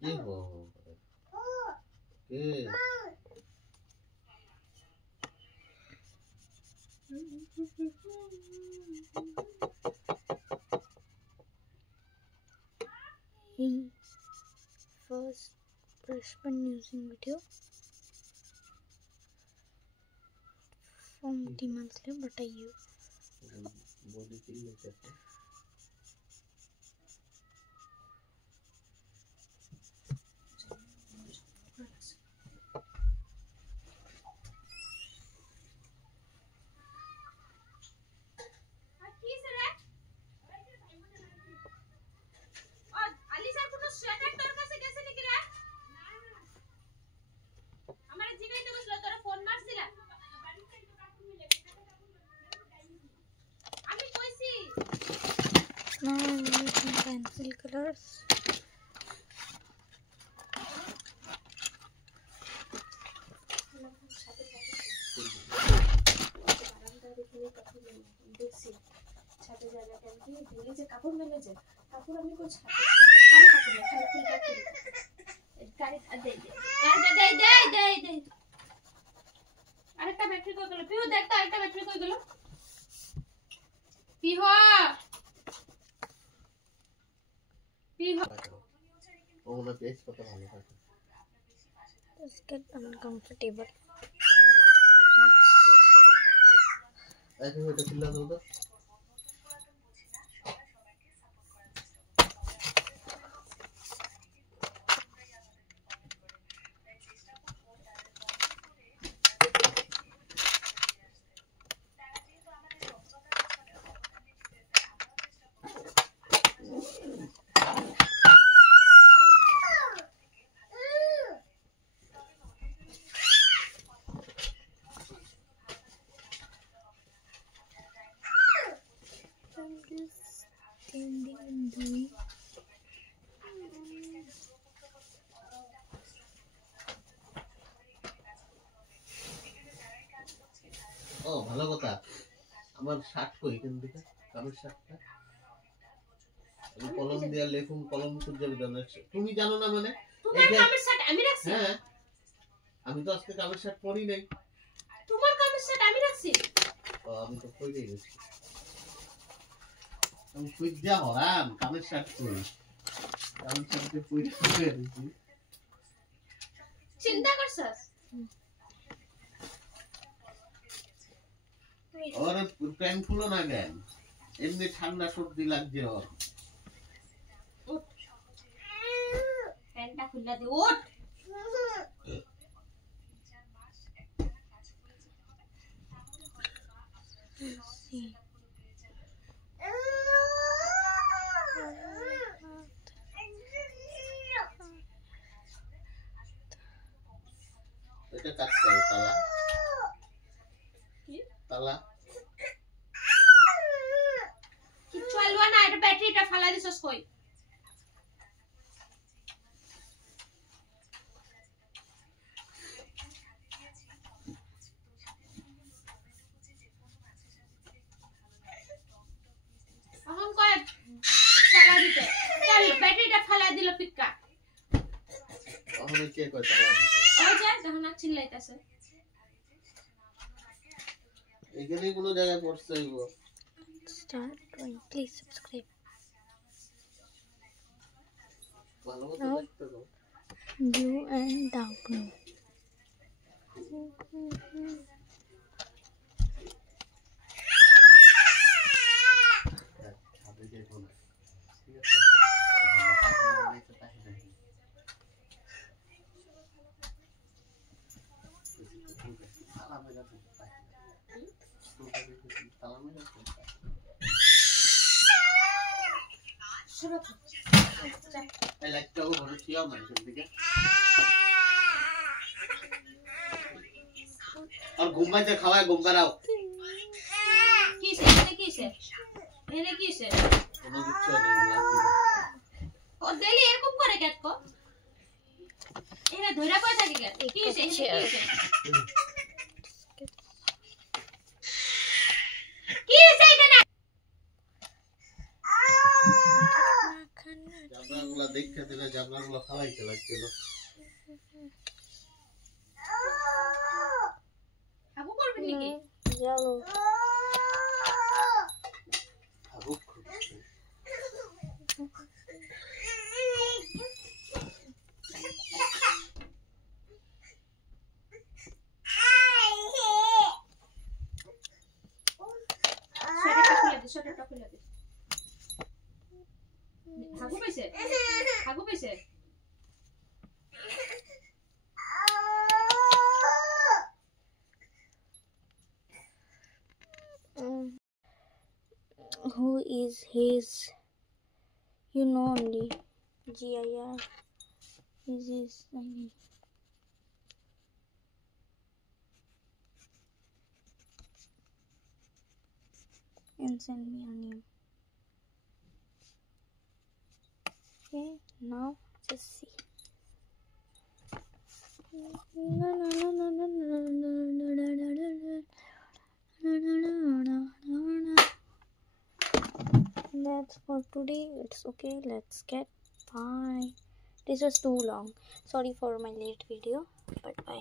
কি হো কে First brush pen using video from 3 months later, but I use body feel like that. now I'm using pencil colors. ছাতে জায়গা কেন কি ভুলে যে কাপড় মেলে যে কাপড় আমি কই ছাতে আর কাপড় না খালি ফুলটা খুলি গাড়ি দে আরেকটা ব্যাটারি কই গেল পিহু দেখ তো আরেকটা ব্যাটারি কই গেল পিহু ওগুলো পেস্ট করতে ভালো থাকে Just get uncomfortable. এখন এটা খুলে দাও তো I'm just standing and doing. ও ভালো কথা আমার শার্ট কই এখান থেকে কামের শার্টটা আমি কলম দিয়ে লেখুন কলম খুঁজে জানা তুমি জানো না মানে তোমার কামের শার্ট আমি রাখছি হ্যাঁ আমি তো আজকে কামের শার্ট পরি নাই তোমার কামের শার্ট আমি রাখছি আমি তো কইতেই গেছি আমি খুঁজা হরাম কামের শার্ট কই কামের শার্টে পরে দিছি চিন্তা করছস ওর প্যান্ট খুলো না কেন এমনি ঠান্ডা সর্দি লাগছে ওর প্যান্টটা খুলে দে ওঠ See. এটা কাটতে তালা কি তালা কিচ্ছু আলবা না এটা ব্যাটারিটা ফালা দিছস কই এখন কয় ফালা দিতে চল ব্যাটারিটা ফালা দিল পিক্কা ওখানে কে কয় তালা ওই যে যখন চিল্লাইতাছে এখানে কোনো জায়গায় পড়ছে গো Start drawing. Please subscribe. ভালো মতো দেখতে দাও Blue and dark blue. ছাদে যেও না ঠিক আছে তালা মেরা তো তালা মেরা তো শরৎ এই লাইটটাও ঘরে ছিয়াও না এখান থেকে আর ঘুমাইতে খাওয়ায় ঘুম পাড়াও কিসে এনে কিসে কোনো কিছু নেই ও দেলি এরকম করে কেটকো এরা ধইরা কই থাকে কেন কিসে কিসে এখানে জাবরাগুলা দেখতে দিলে জানলাগুলো ফালাইতে লাগছিল। হাগু করবি নাকি? Yellow. হাগুক খুঁজছে। সোয়েটারটা খুলে দে। হাগু পাইছে? হাগু পাইছে? Who is his? You know only. GIR. Is his? And send me a name. Okay, now just see. That's for today. It's okay. Let's get bye. This was too long. Sorry for my late video, but bye.